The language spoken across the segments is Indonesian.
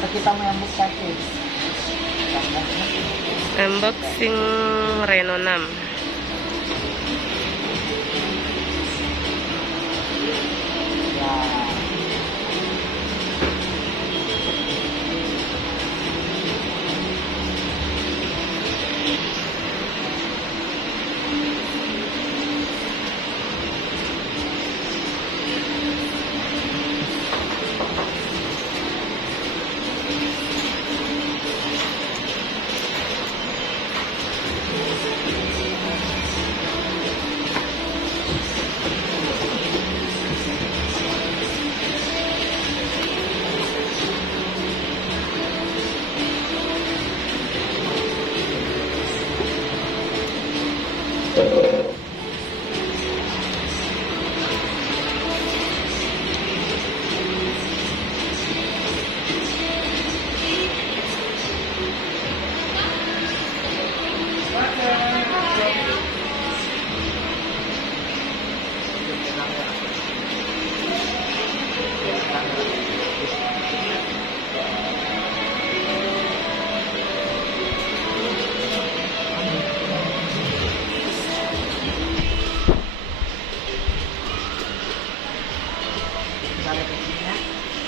Atau kita mau yang buka sih? Unboxing Reno 6. Ya.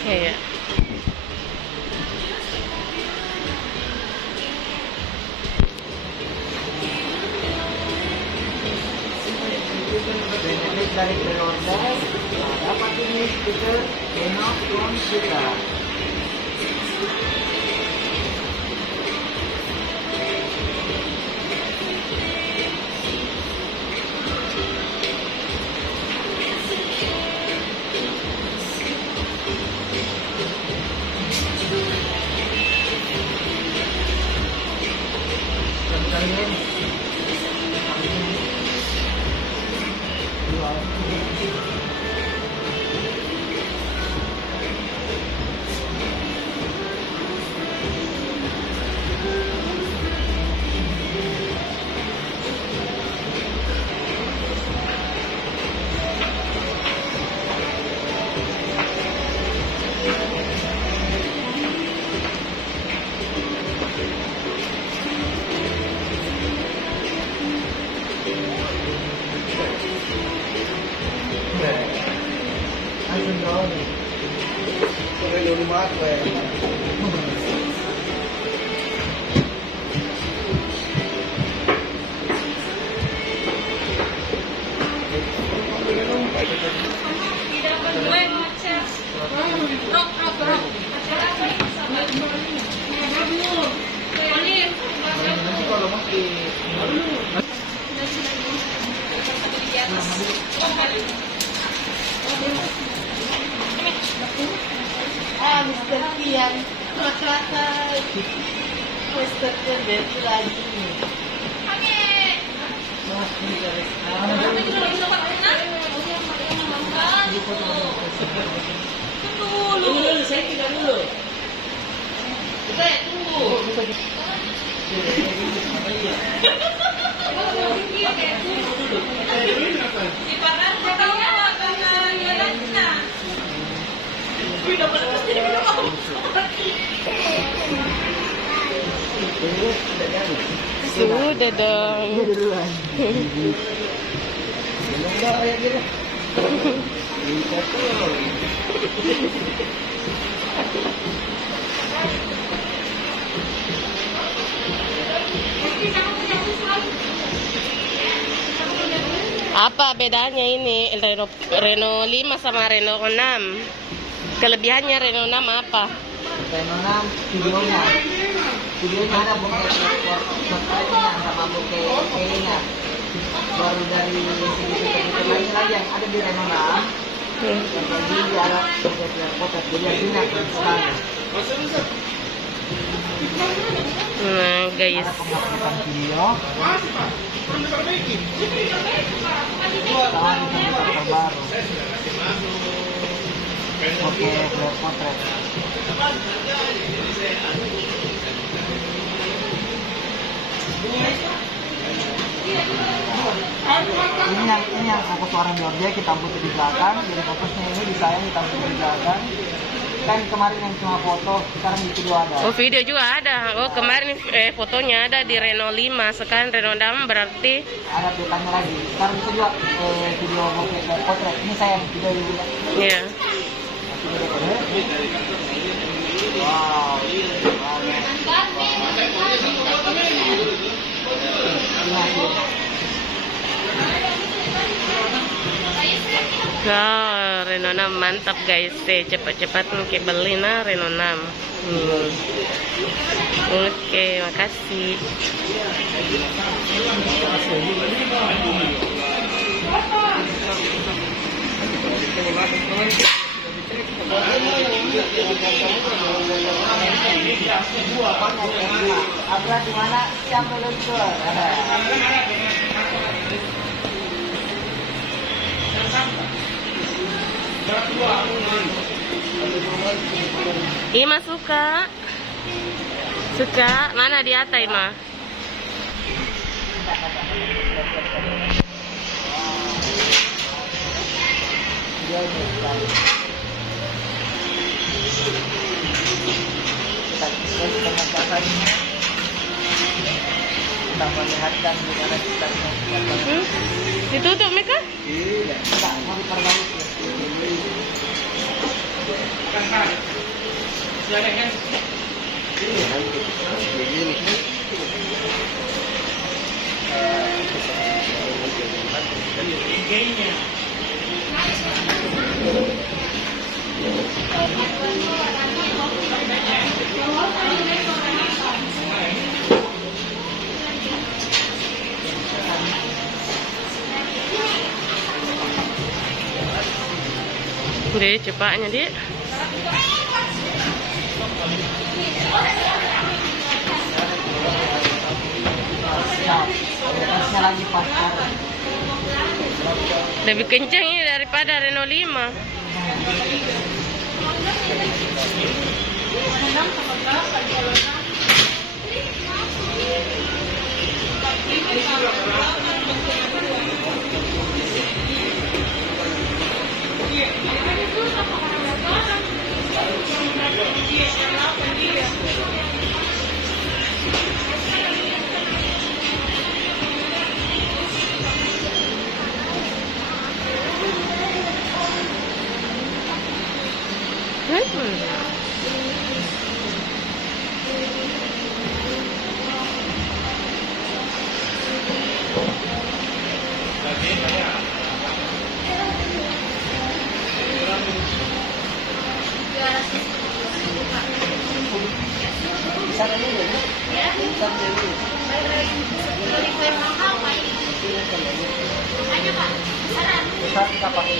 Iya. Benefit dari pre-order dapat ini stiker Reno from kita. Langsung doang nih. Sore di rumah aku ya. Nanti kalau masih Mr. Kian, laki-laki Mr. Kian lagi nih. Tunggu, saya tidak dulu. Kita tunggu. Sudah dong. duluan. Enggak kayak gini. Bisa tuh. Apa bedanya ini Reno 5 sama Reno 6? Kelebihannya Reno 6 apa? Reno 6 videonya ada bukan subscribe-nya sama bukan pay-nya. Baru dari fitur lagi yang ada di Reno 6. Jadi di alat kotak jadi ada sekali. Nah guys, Ada penguploadan video. Sekarang di terbaru. Oke, clear potret. Ini yang fokus orang Georgia kita putar di belakang, jadi fokusnya ini di saya kita putar di belakang. Kan kemarin yang cuma foto, sekarang di video ada. Oh, video juga ada. Oh, kemarin fotonya ada di Reno 5, sekarang Reno 6 berarti Ada betanya lagi. Sekarang itu juga video potret. Ini saya video juga. ya. Wow. Wow, Reno 6 mantap guys. Cepat-cepat nih beli nah Reno 6. Oke, makasih. Abra di mana? Siap meluncur. Ima suka. Suka? Mana di atas Ima? Kita melihatkan bagaimana sekitarnya. Ditutup Mika? Tidak, mau diperbaiki. Deh, cepatnya dia. Atasnya lagi pasar. Lebih kencang ini daripada Reno 5. Bisa dulu. Bisa dulu. Bisa kita pakai